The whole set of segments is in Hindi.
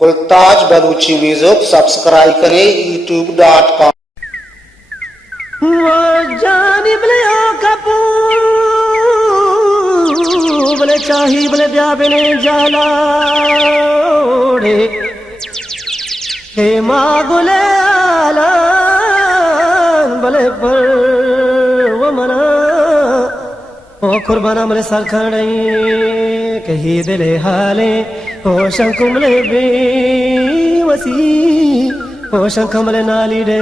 गुलताज बलूची म्यूजिक सब्सक्राइब करें youtube.com। जानी बले कपूर बले चाही बले ब्याह बने जाला ओढ़े हे माँ गुले आला बले पर वो मना ओ कुर्बाना मले सर खड़ई कही दिले हाले ओ शंकुमले बे वसी ओ शंकुमले नाली डे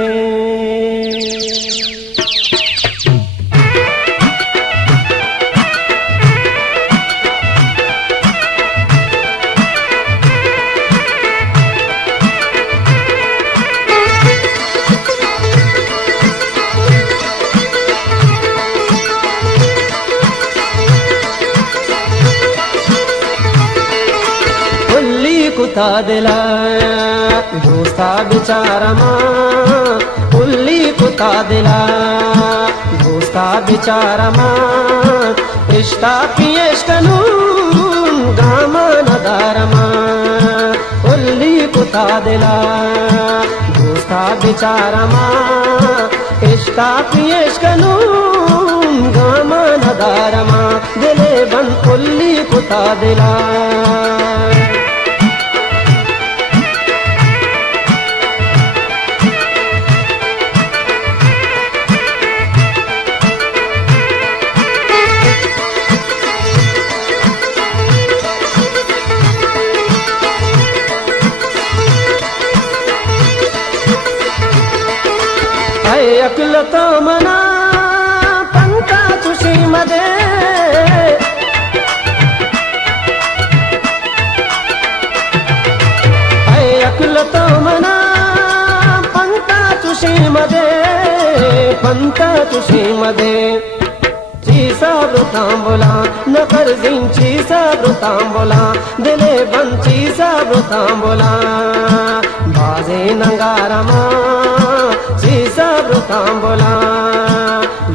कुता दिला दोस्ता बेचारा माँ उल्ली कुता दिला दोस्ता बेचारा माँ इश्ता पियेश कनून गामा नदारा माँ उल्ली कुता दिला दोस्ता बेचारा माँ इश्ता पियेश कनून गामा नदारा माँ दिले बन उल्ली कुता दिला अकल तो मना पंका तुशी मदे अकल तो मना पंका तुशी मदे पंका तुशी मदे चीसा ब्रुतांबुला न करजिन चीसा ब्रुतांबुला दिले बन चीसा ब्रुतांबुला बाजे नंगारमा चीसा ब्रुतांबुला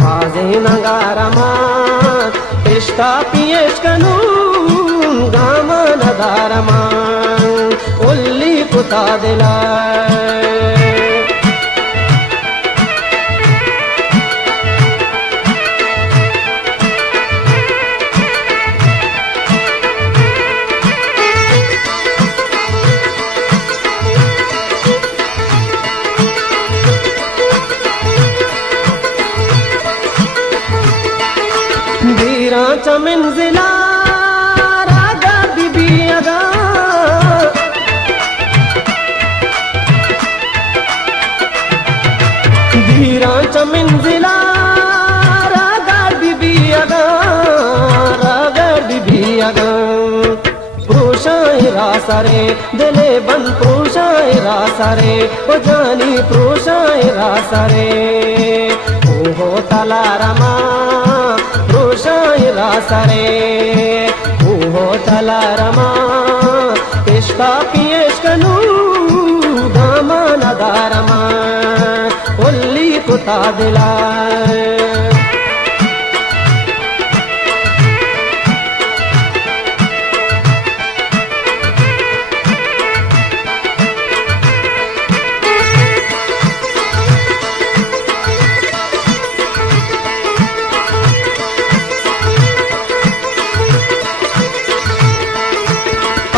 बाजे नंगारमा इश्ता पियेश कनून गामा नदारमा उल्ली कुता दिला मंजिला रागा बीबी अगा धीरा मंजिला रागा बीबी अगा रागा बीबी अगा प्रोशाय रासारे दिले बन प्रोशाय रासारे ओ जानी प्रोशाय रासारे ओ हो तलारमा प्रोशाय रासारे ऊहो तलारमा इश्ता पियेश कनू गामा नदारमा उल्ली कुता दिला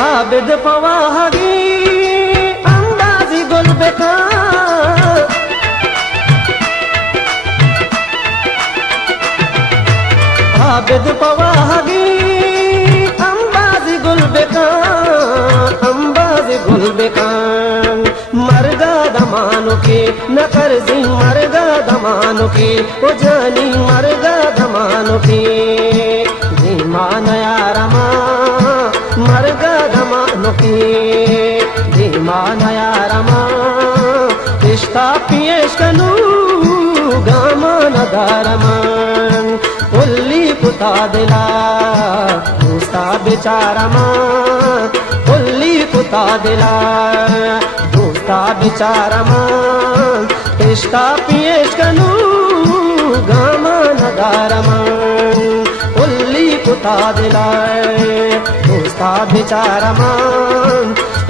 आबिद पवाहगी अंदाजी गुलबेका आबिद पवाहगी अंबाजी गुलबेका अंबाजी गुलबेका मरगा दमानु की न करजी मरगा दमानु की ओ जानी मरगा दमानु की धीमा नयारमा मरगा दमानु की धीमा नयारमा इश्ता पियेश कनू गामा नदारमा उल्ली कुता दिला दोस्ता बेचारा माँ उल्ली कुता दिला दोस्ता बेचारा माँ इश्ता पियेश कनू गामा नदारमा उल्ली कुता दिला दोस्ता बेचारा माँ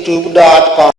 youtube.com